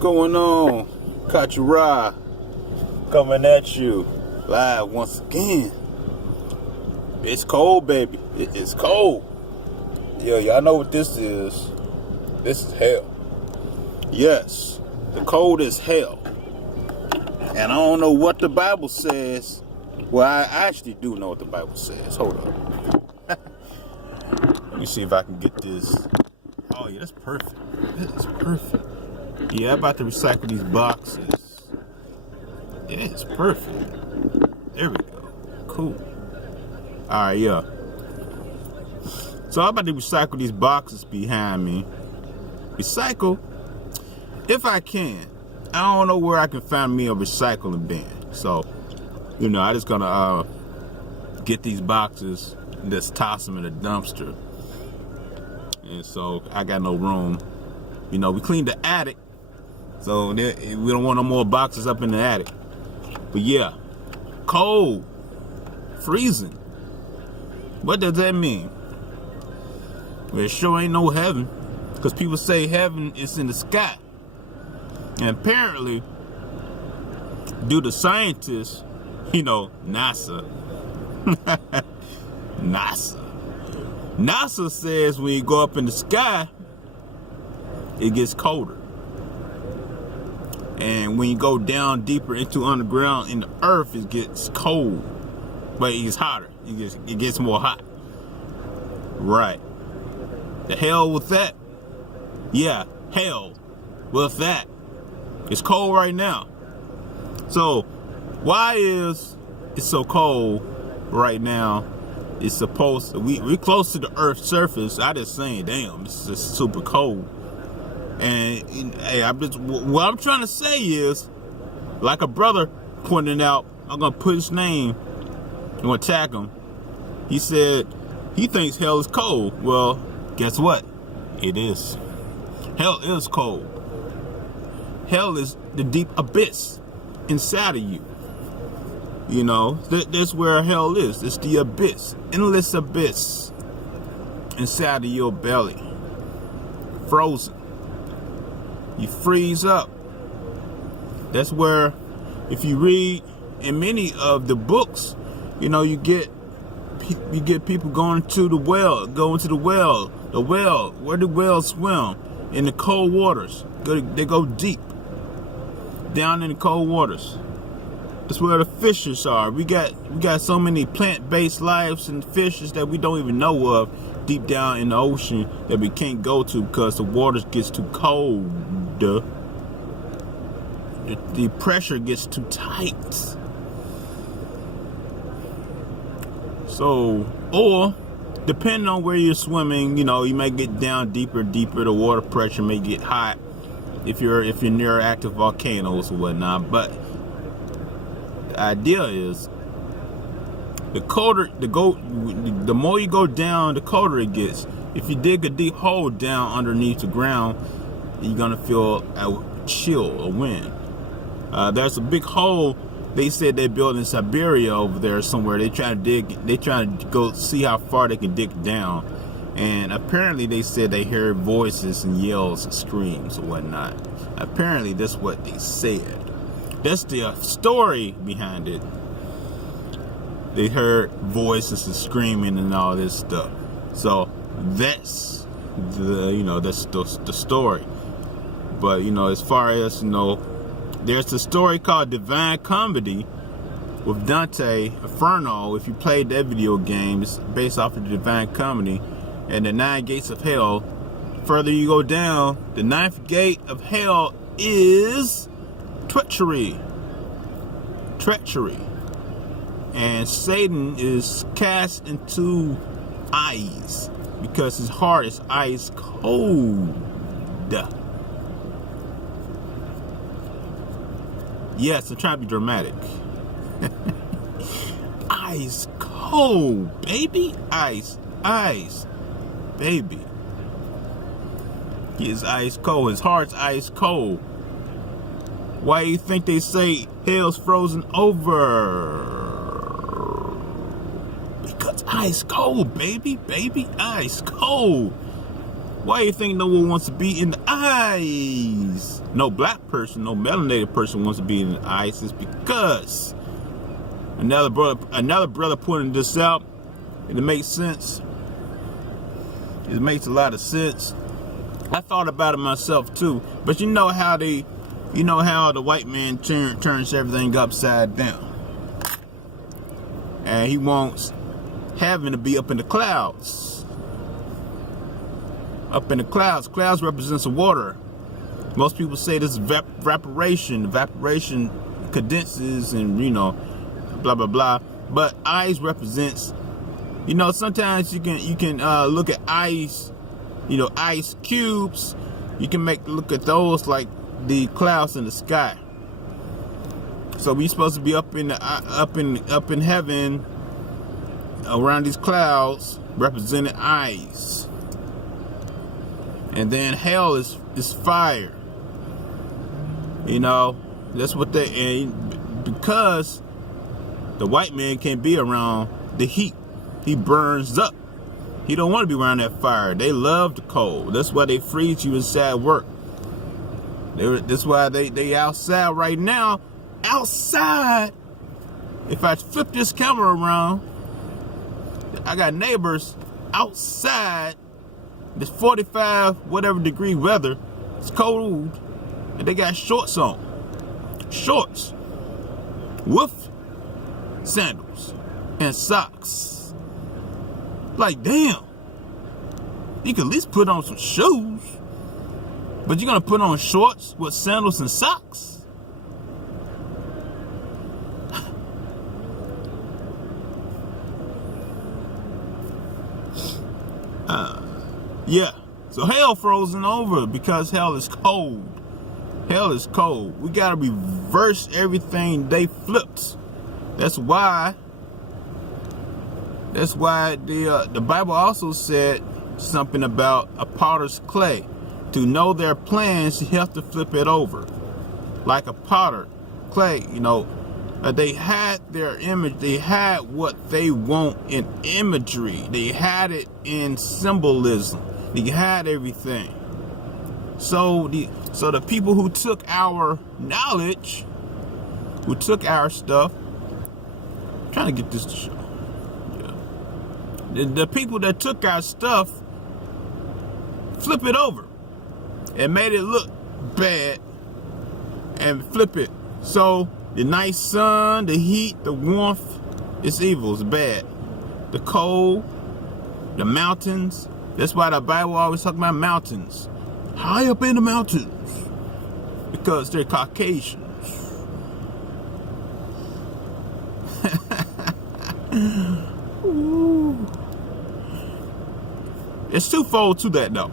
Going on? Taturas coming at you live once again. It's cold, baby. It's cold. Yeah, y'all know what this is. This is hell. Yes, the cold is hell. And I don't know what the Bible says. Well, I actually do know what the Bible says. Hold up. Let me see if I can get this. Oh, yeah, that's perfect. That is perfect. Yeah, I'm about to recycle these boxes. Yeah, it's perfect. There we go. Cool. Alright, yeah. So I'm about to recycle these boxes behind me. Recycle? If I can. I don't know where I can find me a recycling bin. So, I just gonna get these boxes and just toss them in a dumpster. And so I got no room. We cleaned the attic. So we don't want no more boxes up in the attic. But yeah, cold, freezing. What does that mean? Well, it sure ain't no heaven. Because people say heaven is in the sky. And apparently, due to scientists, NASA. NASA says when you go up in the sky, it gets colder. And when you go down deeper into underground in the earth, it gets cold. But it gets hotter. It gets more hot. Right. The hell with that? Yeah, hell with that. It's cold right now. So, why is it so cold right now? It's supposed to, we're close to the Earth's surface. I just saying, damn, it's just super cold. And hey, what I'm trying to say is, like a brother pointed out, I'm gonna put his name, I'm gonna tag him. He said he thinks hell is cold. Well, guess what? It is. Hell is cold. Hell is the deep abyss inside of you. That's where hell is. It's the abyss, endless abyss inside of your belly, frozen. You freeze up. That's where, if you read in many of the books, you get people going to the well, the well, where the whales swim in the cold waters. They go deep down in the cold waters. That's where the fishes are. We got so many plant-based lives and fishes that we don't even know of deep down in the ocean that we can't go to because the water gets too cold. The pressure gets too tight. So, or depending on where you're swimming, you may get down deeper. The water pressure may get hot if you're near active volcanoes or whatnot. But the idea is, the more you go down, the colder it gets. If you dig a deep hole down underneath the ground, you're gonna feel a chill, a wind. There's a big hole they said they built in Siberia over there somewhere. They trying to go see how far they can dig down. And apparently they said they heard voices and yells and screams and whatnot. Apparently that's what they said. That's the story behind it. They heard voices and screaming and all this stuff. So that's the story. But as far as there's a story called Divine Comedy with Dante Inferno. If you played that video game, it's based off of the Divine Comedy and the 9 gates of hell. Further you go down, the 9th gate of hell is treachery. And Satan is cast into ice because his heart is ice cold. Yes, I'm trying to be dramatic. Ice cold, baby. Ice, baby. He is ice cold. His heart's ice cold. Why do you think they say hell's frozen over? Because ice cold, baby, ice cold. Why do you think no one wants to be in the ice? no black person, no melanated person wants to be in the ice, is because another brother pointed this out, and it makes sense. It makes a lot of sense. I thought about it myself too, but you know how the white man turns everything upside down, and he wants heaven to be up in the clouds. Up in the clouds. Clouds represents the water. Most people say this is evaporation. Evaporation condenses and blah blah blah. But ice represents, sometimes you can look at ice, ice cubes. You can look at those like the clouds in the sky. So we're supposed to be up in heaven around these clouds, representing ice. And then hell is fire. That's what because the white man can't be around the heat. He burns up. He don't want to be around that fire. They love the cold. That's why they freeze you inside work. That's why they outside right now. Outside. If I flip this camera around, I got neighbors outside. It's 45 whatever degree weather. It's cold, and they got shorts on. Shorts with sandals and socks. Like, damn. You can at least put on some shoes. But you're gonna put on shorts with sandals and socks? Yeah. So hell frozen over because hell is cold. Hell is cold. We gotta reverse everything they flipped. That's why the Bible also said something about a potter's clay. To know their plans, you have to flip it over. Like a potter clay, they had their image. They had what they want in imagery. They had it in symbolism. They had everything. So the people who took our knowledge, who took our stuff, I'm trying to get this to show. Yeah. The people that took our stuff, flip it over and made it look bad and flip it. So the nice sun, the heat, the warmth, it's evil, it's bad. The cold, the mountains. That's why the Bible always talks about mountains. High up in the mountains. Because they're Caucasians. It's twofold to that though.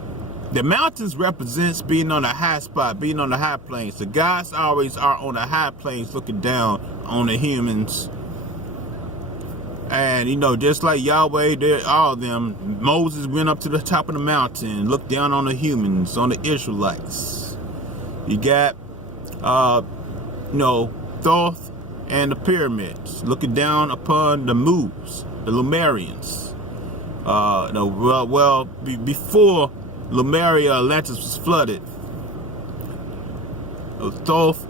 The mountains represents being on a high spot, being on the high plains. The gods always are on the high plains looking down on the humans. And just like Yahweh, all of them, Moses went up to the top of the mountain, looked down on the humans, on the Israelites. You got Thoth and the pyramids, looking down upon the Moors, the Lemurians. Before Lemuria, Atlantis was flooded. Thoth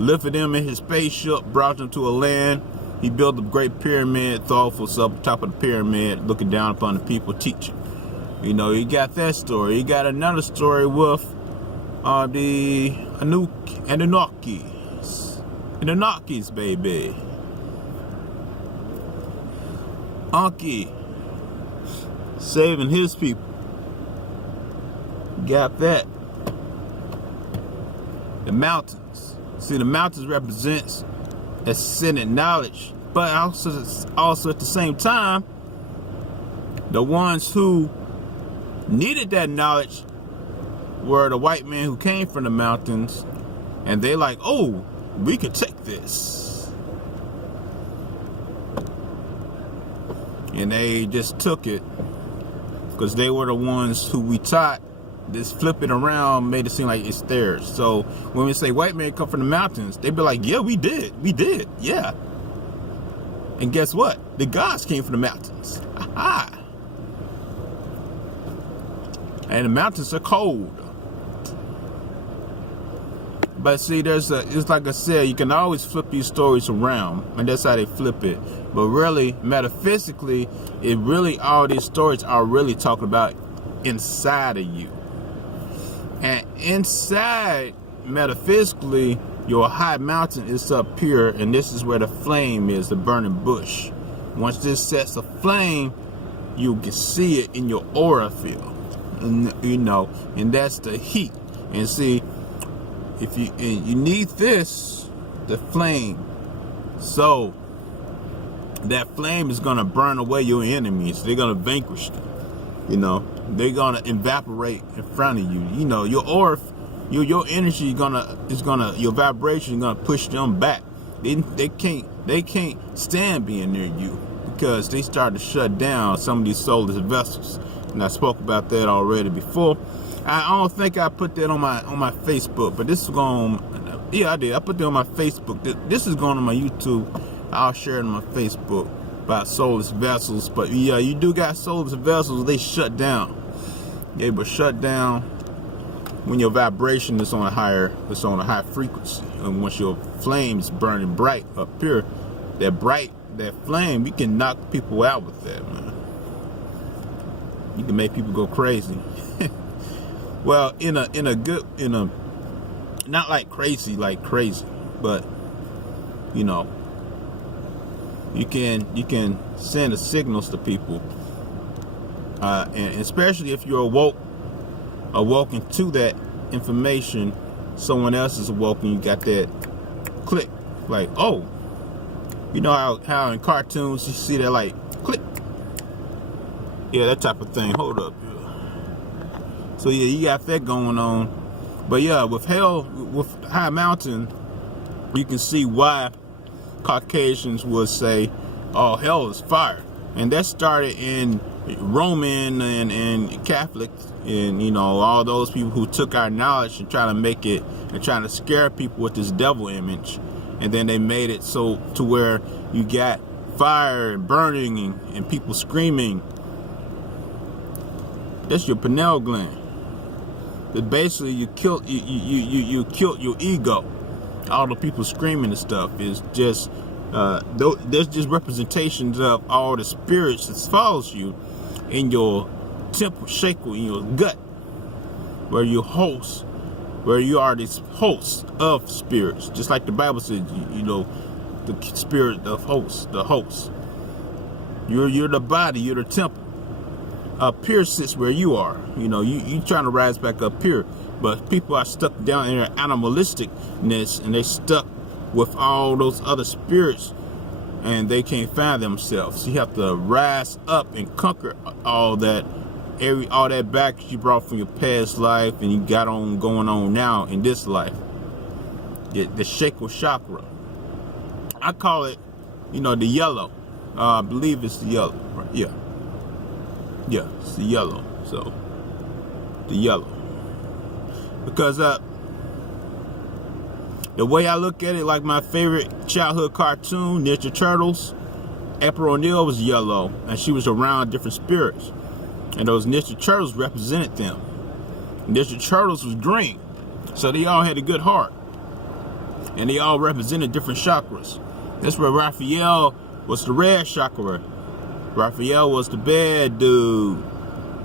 lifted them in his spaceship, brought them to a land. He built a great pyramid. Thoth was up top of the pyramid, looking down upon the people, teaching. You got that story. You got another story with the Anunnakis, baby. Anki saving his people. Got that. The mountains. See, the mountains represents ascended knowledge, but also at the same time, the ones who needed that knowledge were the white men who came from the mountains, and they like, oh, we could take this, and they just took it because they were the ones who we taught. This flipping around made it seem like it's theirs. So when we say white men come from the mountains, they be like, yeah, we did, yeah. And guess what? The gods came from the mountains. Aha. And the mountains are cold. But see, it's like I said, you can always flip these stories around, and that's how they flip it. But really, metaphysically, all these stories are really talking about inside of you. And inside, metaphysically, your high mountain is up here, and this is where the flame is, the burning bush. Once this sets aflame, you can see it in your aura field, and, and that's the heat. And see, if you need this, the flame, so that flame is gonna burn away your enemies. They're gonna vanquish them. They're gonna evaporate in front of you. Your aura, your energy your vibration is gonna push them back. They can't stand being near you because they start to shut down some of these soulless vessels. And I spoke about that already before. I don't think I put that on my Facebook, but this is going. Yeah, I did. I put that on my Facebook. This is going on my YouTube. I'll share it on my Facebook about soulless vessels. But yeah, you do got soulless vessels. They shut down. They will shut down when your vibration is on a high frequency, and once your flame is burning bright up here, that flame, you can knock people out with that, man. You can make people go crazy. Well, not like crazy, but you can send the signals to people, and especially if you're awoken to that information, someone else is awoken, you got that click, like, oh, how in cartoons you see that, like, click, yeah, that type of thing. Hold up, yeah. So yeah, you got that going on. But yeah, with high mountain, you can see why Caucasians would say, oh, hell is fire. And that started in Roman and Catholic, and all those people who took our knowledge and trying to make it and trying to scare people with this devil image, and then they made it so to where you got fire and burning and people screaming. That's your pineal gland. But basically, you killed your ego. All the people screaming and stuff is just there's just representations of all the spirits that follows you in your temple, shakel, in your gut, where you are this host of spirits, just like the Bible says. The spirit of hosts, the host. You're the body, you're the temple. Up here sits where you are. You trying to rise back up here, but people are stuck down in their animalisticness, and they stuck with all those other spirits, and they can't find themselves. You have to rise up and conquer all that baggage you brought from your past life, and you got on going on now in this life. The shakel chakra. I call it, the yellow. I believe it's the yellow, right? Yeah. Yeah, it's the yellow. So, the yellow. Because the way I look at it, like my favorite childhood cartoon, Ninja Turtles, April O'Neil was yellow, and she was around different spirits. And those Ninja Turtles represented them. Ninja Turtles was green, so they all had a good heart. And they all represented different chakras. That's where Raphael was the red chakra. Raphael was the bad dude.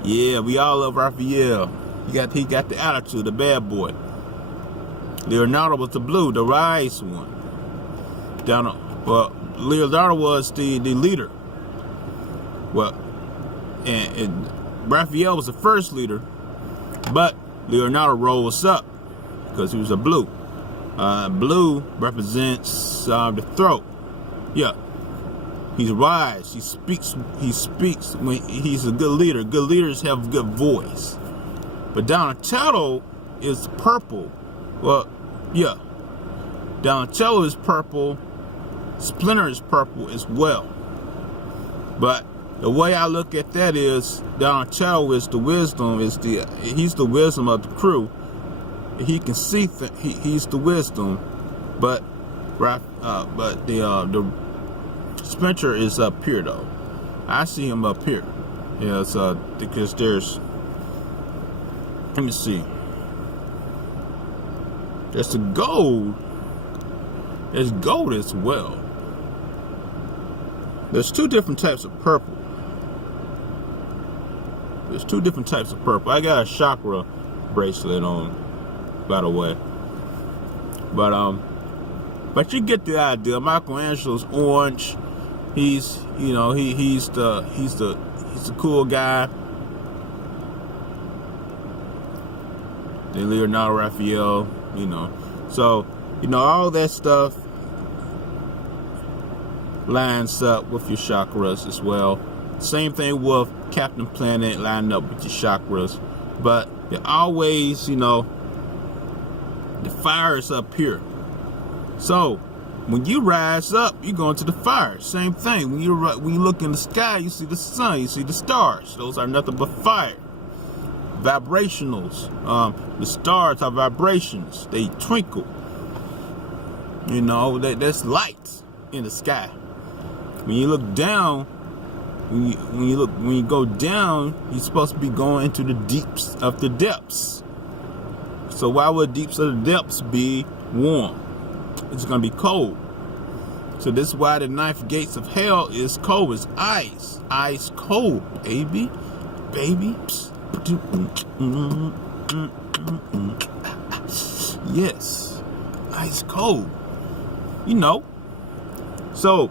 Yeah, we all love Raphael. He got the attitude, the bad boy. Leonardo was the blue, the wise one. Leonardo was the leader. Well, and Raphael was the first leader, but Leonardo rose up because he was a blue. Blue represents the throat. Yeah. He's wise. He speaks when he's a good leader. Good leaders have a good voice. But Donatello is purple. Well, yeah. Donatello is purple. Splinter is purple as well. But the way I look at that is Donatello is the wisdom. He's the wisdom of the crew. He can see he's the wisdom. But the Splinter is up here though. I see him up here. Yeah, it's because there's. Let me see. There's the gold. There's gold as well. There's two different types of purple. There's two different types of purple. I got a chakra bracelet on, by the way. But you get the idea. Michelangelo's orange. He's, you know, he's the cool guy. Then Leonardo Raphael, you know. So, you know, all that stuff lines up with your chakras as well. Same thing with Captain Planet lining up with your chakras. But they're always, you know, the fire is up here. So when you rise up, you go into the fire. Same thing. When you look in the sky, you see the sun, you see the stars. Those are nothing but fire. Vibrationals. The stars are vibrations. They twinkle. You know, there's light in the sky. When you look down, when you go down, you're supposed to be going into the deeps of the depths. So why would deeps of the depths be warm? It's gonna be cold. So this is why the ninth gates of hell is cold. It's ice. Ice cold, baby. Baby. Yes. Ice cold. You know. So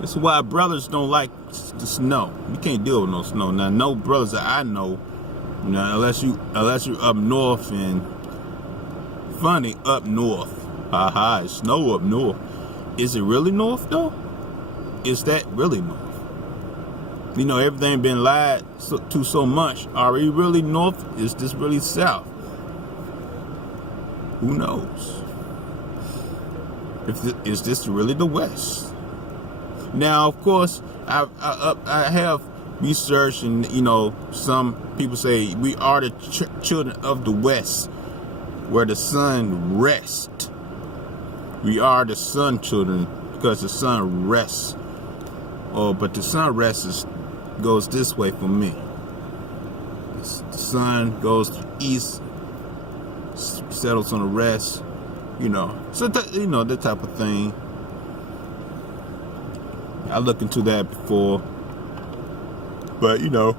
this is why brothers don't like the snow. You can't deal with no snow. Now, no brothers that I know, you know, unless you up north and funny up north. Haha, it's snow up north. Is it really north though? Is that really north? You know, everything been lied to so much. Are we really north? Is this really south? Who knows? Is this really the west? Now, of course, I have researched, and you know, some people say we are the children of the West, where the sun rests. We are the sun children because the sun rests. Oh, but the sun rests goes this way for me. The sun goes east, settles on the rest. You know, so you know that type of thing. I looked into that before, but you know,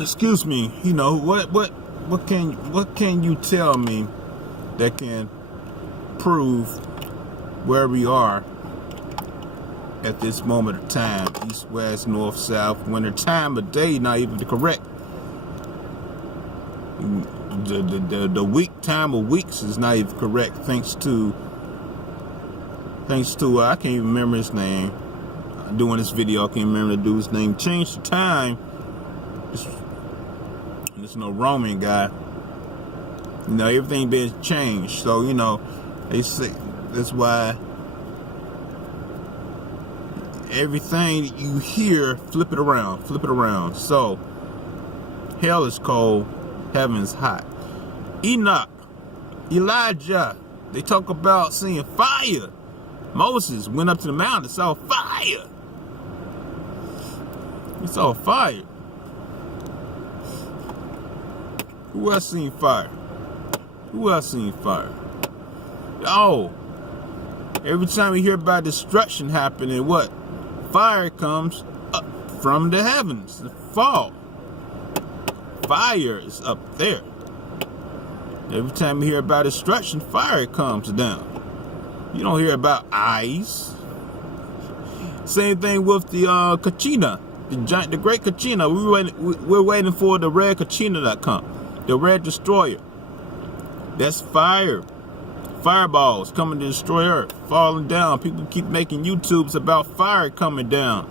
excuse me. You know what can you tell me that can prove where we are at this moment of time? East, west, north, south. When the time of day not even correct. The week time of weeks is not even correct, thanks to I can't even remember his name. Doing this video, I can't remember the dude's name. Changed the time. There's no Roman guy. You know, everything been changed. So, you know, they say that's why everything you hear, flip it around. So, hell is cold, heaven is hot. Enoch, Elijah, they talk about seeing fire. Moses went up to the mountain, saw fire. He saw fire. Who else seen fire? Who else seen fire? Oh, every time we hear about destruction happening, what? Fire comes up from the heavens, the fall. Fire is up there. Every time we hear about destruction, fire comes down. You don't hear about ice. Same thing with the Kachina, the great Kachina. We're waiting for the red Kachina to come, the red destroyer. That's fire. Fireballs coming to destroy Earth, falling down. People keep making YouTubes about fire coming down.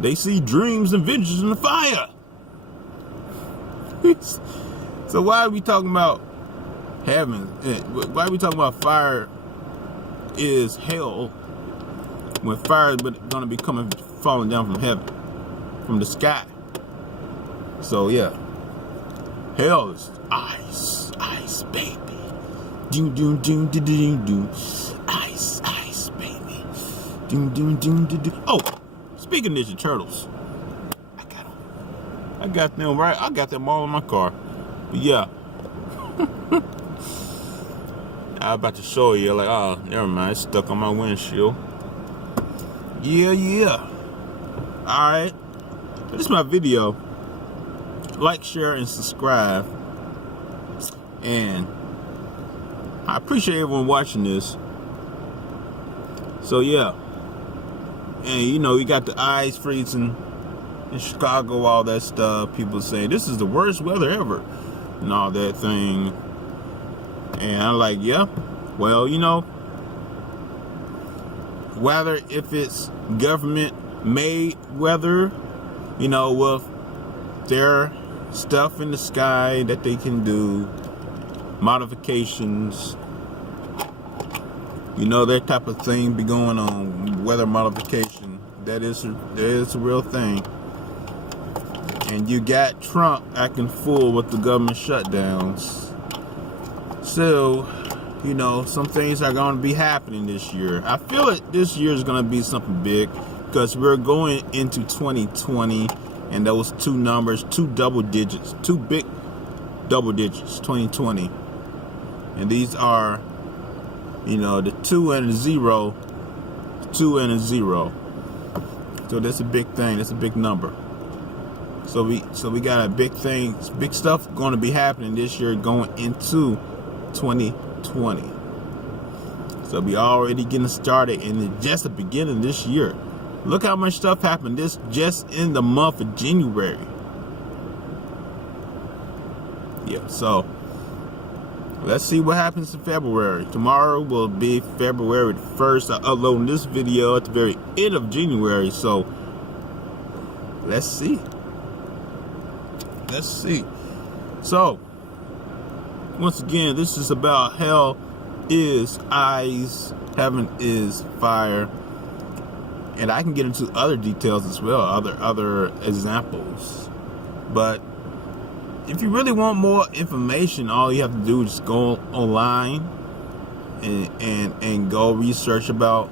They see dreams and visions in the fire. So why are we talking about heaven? Why are we talking about fire is hell when fire is going to be falling down from heaven, from the sky? So yeah, hell is ice, baby. Doom, doom, doom, doom, doom, doom. Ice, baby. Doom, doom, doom, doom, doom. Oh, speaking of Ninja Turtles, I got them. I got them right. I got them all in my car. But yeah. I was about to show you, like, oh, never mind, it's stuck on my windshield. Yeah. Alright. This is my video. Like, share, and subscribe. And I appreciate everyone watching this. So yeah. And you know, you got the ice freezing in Chicago, all that stuff. People saying this is the worst weather ever and all that thing. And I'm like, yeah, well, you know, whether if it's government made weather, you know, with their stuff in the sky that they can do, modifications, you know, that type of thing be going on, weather modification, that is a real thing. And you got Trump acting fool with the government shutdowns. So, you know, some things are going to be happening this year. I feel like this year is going to be something big because we're going into 2020 and those two numbers, two double digits, two big double digits, 2020. And these are, you know, the 2 and a 0, 2 and a 0. So that's a big thing. That's a big number. So we got a big thing, big stuff going to be happening this year going into 2020. So we already getting started in just the beginning of this year. Look how much stuff happened just in the month of January. Yeah, so let's see what happens in February. Tomorrow will be February the 1st. I'm uploading this video at the very end of January. So let's see. Let's see. So once again, this is about hell is ice, heaven is fire. And I can get into other details as well, other examples. But if you really want more information, all you have to do is just go online and go research about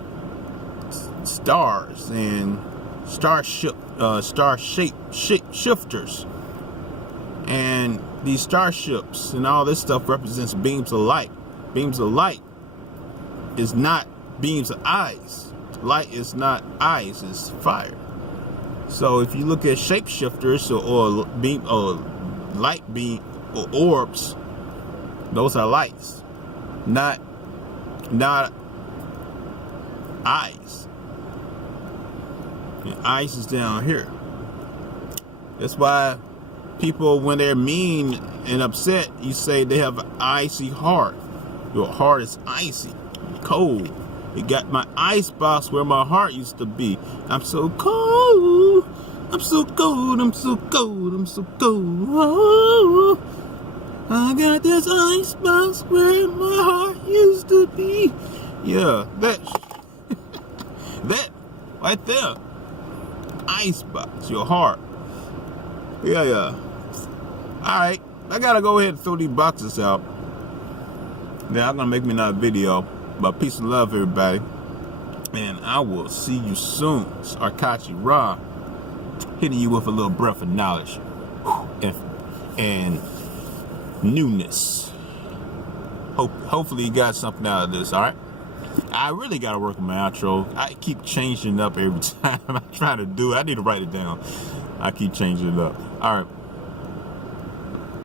stars and star shape shifters. And these starships and all this stuff represents beams of light. Beams of light is not beams of ice. Light is not ice, it's fire. So if you look at shapeshifters or beam or light beam or orbs, those are lights, not ice. And ice is down here. That's why people, when they're mean and upset, you say they have an icy heart. Your heart is icy, cold. It got my ice box where my heart used to be. I'm so cold. I'm so cold. I'm so cold. I'm so cold. Oh, I got this ice box where my heart used to be. Yeah, that right there. Ice box, your heart. Yeah. Alright, I gotta go ahead and throw these boxes out. Now I'm gonna make me another video. But peace and love, everybody. And I will see you soon. It's Arkachi Ra, hitting you with a little breath of knowledge and newness. Hopefully you got something out of this, alright? I really gotta work on my outro. I keep changing it up every time I try to do it. I need to write it down. I keep changing it up. Alright.